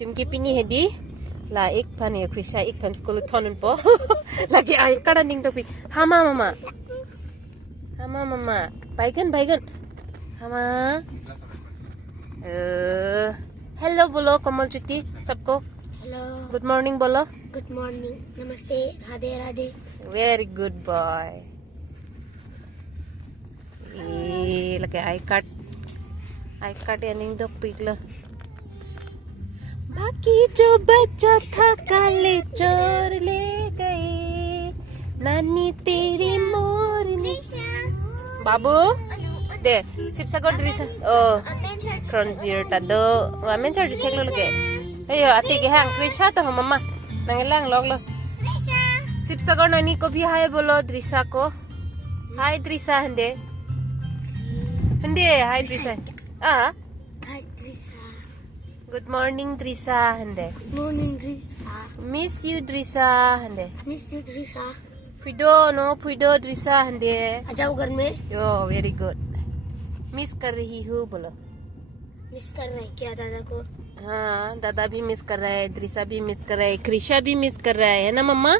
तुम की पिनी है दी ला एक फन है कृषा एक फन स्कूल थोनन पो लगे आई कड़ा निंग तो पी हामा मामा बैगन हामा हेलो बोलो कमल चुट्टी सबको हेलो गुड मॉर्निंग बोलो गुड मॉर्निंग नमस्ते Radhe Radhe very good boy लगे आई कार्ड यानी दो पिघला बाकी जो बच्चा था काले चोर ले गए नानी तेरी मोरनी बाबू दे शिवसागर ड्रिसा ओ क्रोंजीर तदो वामें चढ़ थे लो लगे अयो आती के हां कृषा तो हम मम्मा नंगलांग लोग लो शिवसागर नानी को भी हाय बोलो दृशा को हाय दृशा हंदे hi Drisha hi Trisha good morning Drisha हंदे morning Trisha miss you Drisha हंदे मिस यू त्रिशा फुइदो दृशा हंदे आ जाओ घर में यो वेरी गुड मिस कर रही हूँ बोलो मिस कर रहे हैं क्या दादा को हाँ दादा भी मिस कर रहा है दृशा भी मिस कर रहा है कृषा भी मिस कर रहा है ना मम्मा